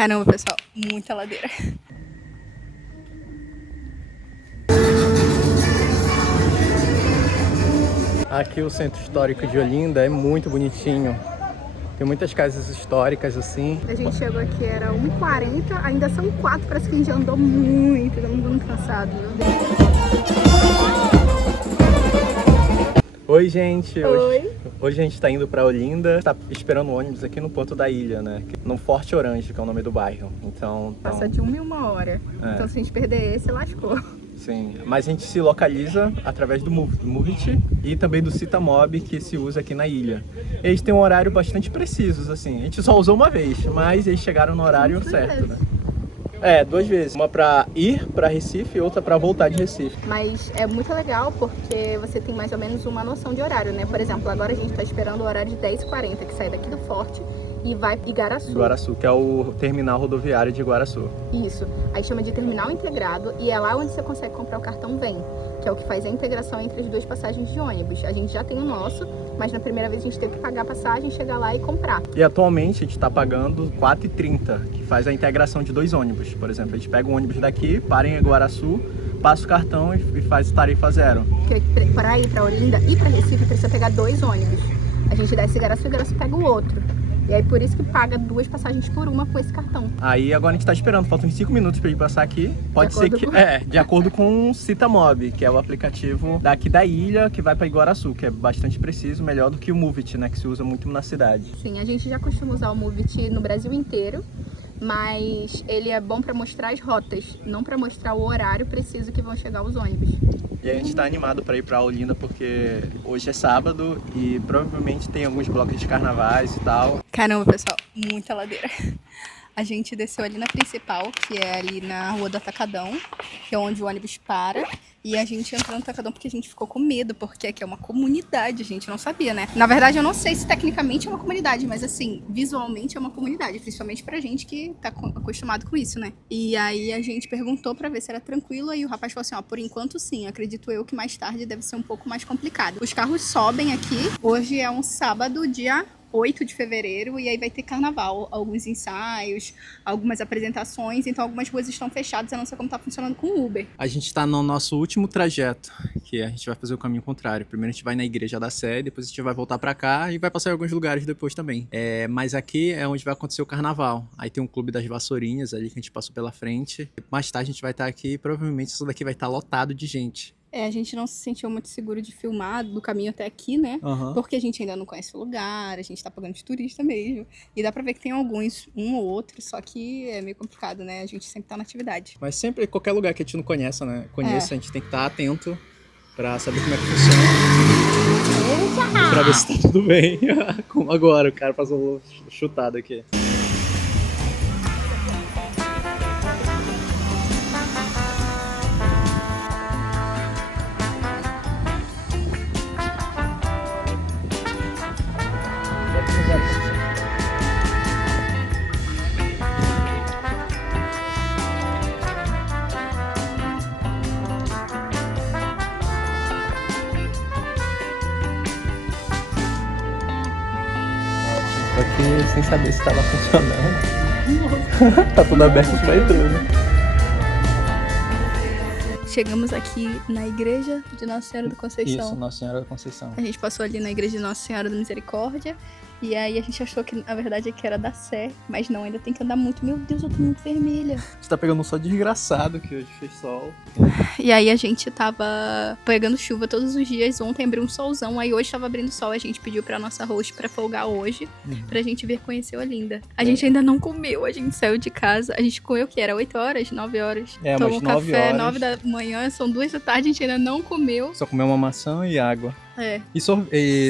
Caramba, pessoal, muita ladeira. Aqui o centro histórico de Olinda é muito bonitinho. Tem muitas casas históricas assim. A gente chegou aqui, era 1h40, ainda são 4, parece que a gente já andou muito, estamos muito cansado, meu Deus. Oi, gente! Oi! Hoje a gente tá indo pra Olinda, tá esperando o ônibus aqui no ponto da ilha, né? No Forte Orange, que é o nome do bairro. Então... Passa de 1 em 1 hora, então se a gente perder esse, lascou. Sim, mas a gente se localiza através do Movit e também do Citamob, que se usa aqui na ilha. Eles têm um horário bastante preciso, assim. A gente só usou uma vez, mas eles chegaram no horário certo, né? É, 2 vezes. Uma pra ir pra Recife e outra pra voltar de Recife. Mas é muito legal porque você tem mais ou menos uma noção de horário, né? Por exemplo, agora a gente tá esperando o horário de 10h40, que sai daqui do Forte e vai para Igaraçu. Igaraçu, que é o terminal rodoviário de Igaraçu. Isso. Aí chama de terminal integrado e é lá onde você consegue comprar o cartão Vem, que é o que faz a integração entre as 2 passagens de ônibus. A gente já tem o nosso, mas na primeira vez a gente teve que pagar a passagem, chegar lá e comprar. E atualmente a gente está pagando R$4,30, que faz a integração de 2 ônibus. Por exemplo, a gente pega um ônibus daqui, para em Iguaraçu, passa o cartão e faz tarifa zero. Para ir para Olinda e para Recife precisa pegar 2 ônibus. A gente desce Igaraçu e Igaraçu pega o outro. E aí por isso que paga 2 passagens por uma com esse cartão. Aí agora a gente tá esperando, faltam uns 5 minutos pra gente passar aqui. Pode ser que... de acordo com o Citamob, que é o aplicativo daqui da ilha que vai pra Iguaraçu, que é bastante preciso, melhor do que o Movit, né, que se usa muito na cidade. Sim, a gente já costuma usar o Movit no Brasil inteiro, mas ele é bom pra mostrar as rotas, não pra mostrar o horário preciso que vão chegar os ônibus. E a gente tá animado pra ir pra Olinda porque hoje é sábado e provavelmente tem alguns blocos de carnavais e tal. Caramba, pessoal, muita ladeira. A gente desceu ali na principal, que é ali na Rua do Atacadão, que é onde o ônibus para. E a gente entrou no Atacadão porque a gente ficou com medo, porque aqui é uma comunidade, a gente não sabia, né? Na verdade, eu não sei se tecnicamente é uma comunidade, mas assim, visualmente é uma comunidade, principalmente pra gente que tá acostumado com isso, né? E aí a gente perguntou pra ver se era tranquilo, aí o rapaz falou assim, ó, por enquanto sim, acredito eu que mais tarde deve ser um pouco mais complicado. Os carros sobem aqui, hoje é um sábado, dia 8 de fevereiro, e aí vai ter carnaval, alguns ensaios, algumas apresentações, então algumas ruas estão fechadas, eu não sei como tá funcionando com o Uber. A gente tá no nosso último trajeto, que a gente vai fazer o caminho contrário. Primeiro a gente vai na Igreja da Sé, depois a gente vai voltar pra cá e vai passar em alguns lugares depois também. Mas aqui é onde vai acontecer o carnaval. Aí tem um clube das Vassourinhas ali que a gente passou pela frente. Mais tarde a gente vai estar aqui e provavelmente isso daqui vai estar lotado de gente. A gente não se sentiu muito seguro de filmar do caminho até aqui, né? Porque a gente ainda não conhece o lugar, a gente tá pagando de turista mesmo. E dá pra ver que tem alguns, um ou outro, só que é meio complicado, né? A gente sempre tá na atividade. Mas sempre, qualquer lugar que a gente não conheça, né? A gente tem que estar atento pra saber como é que funciona. Pra ver se tá tudo bem. Como agora, o cara passou chutado aqui. Aqui sem saber se estava funcionando. Tá tudo aberto pra entrando. Chegamos aqui na igreja de Nossa Senhora da Conceição. Isso, Nossa Senhora da Conceição. A gente passou ali na igreja de Nossa Senhora da Misericórdia. E aí a gente achou que, na verdade, aqui era da Sé. Mas não, ainda tem que andar muito. Meu Deus, eu tô muito vermelha. Você tá pegando um sol desgraçado, que hoje fez sol. E aí a gente tava pegando chuva todos os dias. Ontem abriu um solzão, aí hoje tava abrindo sol. A gente pediu pra nossa host pra folgar hoje, pra gente vir conhecer Olinda. A gente ainda não comeu, a gente saiu de casa. A gente comeu o que? Era 8 horas, 9 horas? Tomou um café, 9 da manhã, são 2 da tarde, a gente ainda não comeu. Só comeu uma maçã e água. E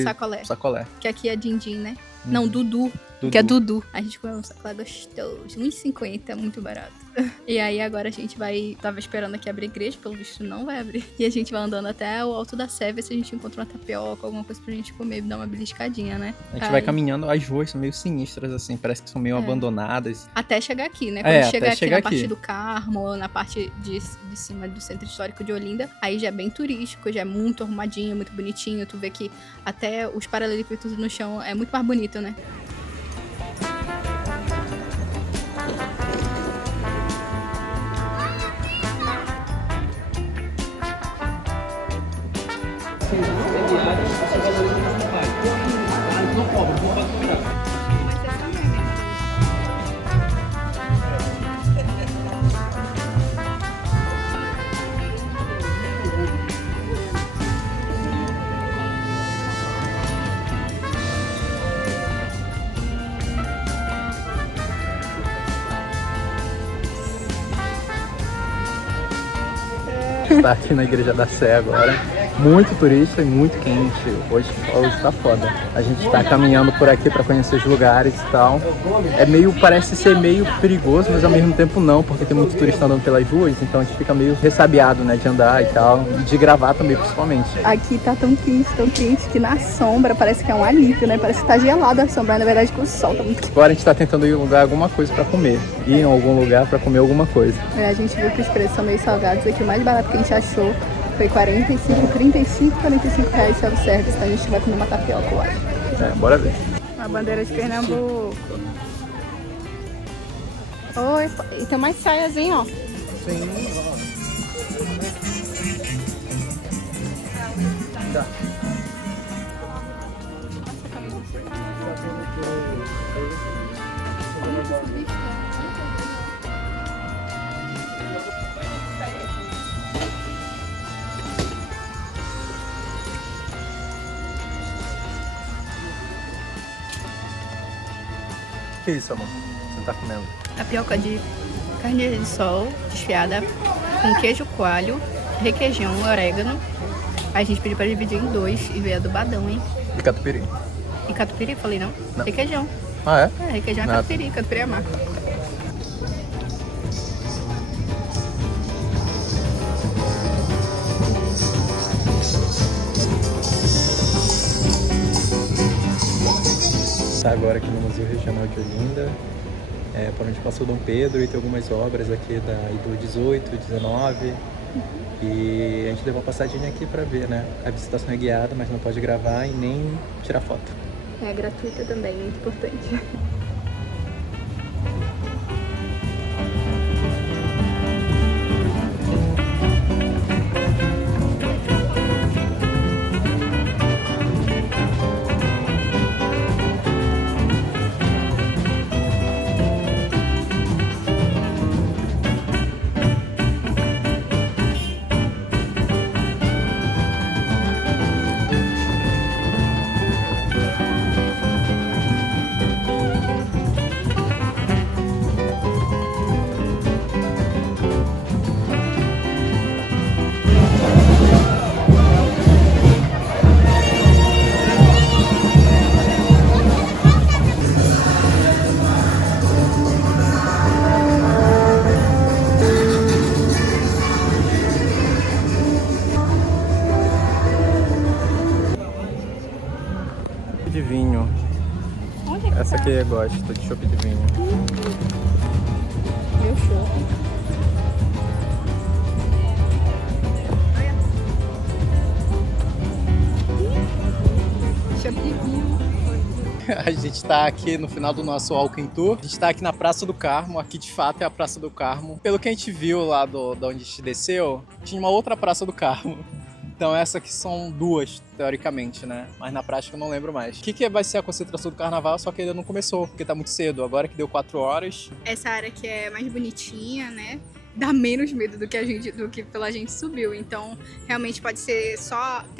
sacolé. Sacolé. Que aqui é din-din, né? Não, Dudu. Que é Dudu. A gente comeu um sacolé gostoso. R$1,50, muito barato. E aí agora a gente vai... Tava esperando aqui abrir a igreja, pelo visto não vai abrir. E a gente vai andando até o Alto da Sé, ver se a gente encontra uma tapioca, alguma coisa pra gente comer e dar uma beliscadinha, né? A gente vai caminhando, as ruas são meio sinistras, assim, parece que são meio abandonadas. Até chegar aqui, né? Quando chegar aqui na parte do Carmo, ou na parte de cima do Centro Histórico de Olinda, aí já é bem turístico, já é muito arrumadinho, muito bonitinho. Tu vê que até os paralelepípedos no chão é muito mais bonito, né? Está aqui na Igreja da Sé agora, muito turista e muito quente, hoje tá foda. A gente está caminhando por aqui para conhecer os lugares e tal. Parece ser meio perigoso, mas ao mesmo tempo não, porque tem muito turista andando pelas ruas, então a gente fica meio ressabiado, né, de andar e tal, e de gravar também principalmente. Aqui tá tão quente que na sombra parece que é um alívio, né? Parece que tá gelada a sombra, na verdade que o sol tá muito quente. Agora a gente tá tentando ir em lugar alguma coisa para comer, ir em algum lugar para comer alguma coisa. A gente viu que os preços são meio salgados aqui, o mais barato que a gente achou foi 45 reais self-service, então a gente vai comer uma tapioca, eu acho. Bora ver. A bandeira de Pernambuco. Oi, e tem mais saiazinha, ó. Sim, dá. Que isso, amor? Você tá comendo? Tapioca de carne de sol desfiada com queijo coalho, requeijão, orégano. Aí a gente pediu pra dividir em 2 e veio adubadão, hein? E catupiry. E catupiry, falei não? Não. Requeijão. Ah, é? É, requeijão é Nada. catupiry é a marca. Tá agora aqui no Museu Regional de Olinda, por onde passou Dom Pedro, e tem algumas obras aqui do 18, 19. E a gente deu uma passadinha aqui pra ver, né? A visitação é guiada, mas não pode gravar e nem tirar foto. É gratuita também, muito importante. De vinho. Onde é que Essa tá? aqui eu gosto, de chopp de vinho. Meu show. Chopp de vinho. A gente tá aqui no final do nosso walking tour. A gente tá aqui na Praça do Carmo. Aqui de fato é a Praça do Carmo. Pelo que a gente viu lá da onde a gente desceu, tinha uma outra Praça do Carmo. Então essa aqui são 2, teoricamente, né? Mas na prática eu não lembro mais. O que vai ser a concentração do carnaval, só que ainda não começou, porque tá muito cedo. Agora que deu 4 horas. Essa área que é mais bonitinha, né? Dá menos medo do que pela gente subiu. Então, realmente pode ter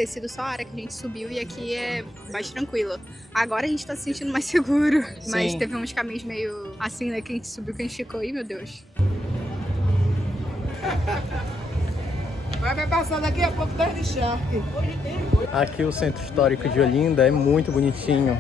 sido só a área que a gente subiu e aqui é mais tranquilo. Agora a gente tá se sentindo mais seguro. Sim. Mas teve uns caminhos meio assim, né? Que a gente subiu, que a gente ficou aí, meu Deus. Vai passar daqui a pouco desde charque. Aqui o centro histórico de Olinda é muito bonitinho.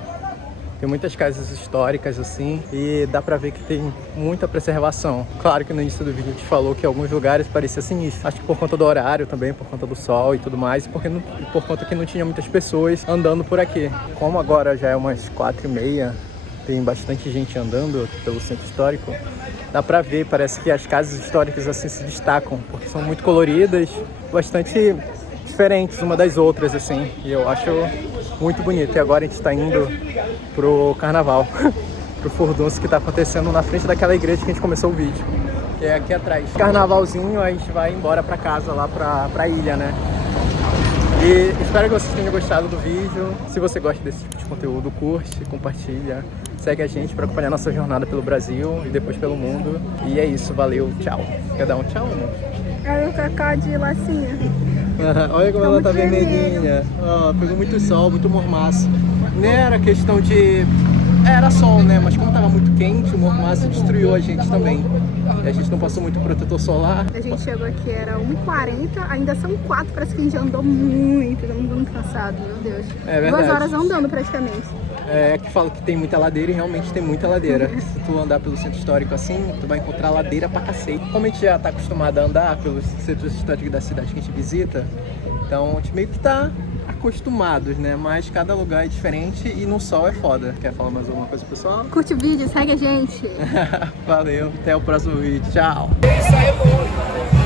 Tem muitas casas históricas assim e dá pra ver que tem muita preservação. Claro que no início do vídeo a gente falou que alguns lugares parecia sinistro. Acho que por conta do horário também, por conta do sol e tudo mais, e por conta que não tinha muitas pessoas andando por aqui. Como agora já é umas 4h30, tem bastante gente andando pelo centro histórico, dá pra ver, parece que as casas históricas assim se destacam, porque são muito coloridas, bastante diferentes uma das outras, assim, e eu acho muito bonito. E agora a gente tá indo pro carnaval, pro furdunço que tá acontecendo na frente daquela igreja que a gente começou o vídeo, que é aqui atrás. Carnavalzinho, a gente vai embora pra casa, lá pra ilha, né? E espero que vocês tenham gostado do vídeo. Se você gosta desse tipo de conteúdo, curte, compartilha. Segue a gente para acompanhar nossa jornada pelo Brasil e depois pelo mundo. E é isso, valeu, tchau. Quer dar um tchau, amor? É o cacau de lacinha. Olha como ela tá vermelhinha. Ó, pegou muito sol, muito mormaço. Não era questão de... Era sol, né? Mas como tava muito quente, o mormaço destruiu a gente também. E a gente não passou muito protetor solar. A gente chegou aqui, era 1h40, ainda são 4, parece que a gente andou muito, estamos muito cansado, meu Deus. É verdade. 2 horas andando praticamente. É que fala que tem muita ladeira e realmente tem muita ladeira. Se tu andar pelo centro histórico assim, tu vai encontrar ladeira pra cacete. Como a gente já tá acostumado a andar pelos centros históricos da cidade que a gente visita, então a gente meio que tá acostumados, né? Mas cada lugar é diferente e no sol é foda. Quer falar mais alguma coisa, pessoal? Curte o vídeo, segue a gente. Valeu, até o próximo vídeo. Tchau! Isso aí, bom.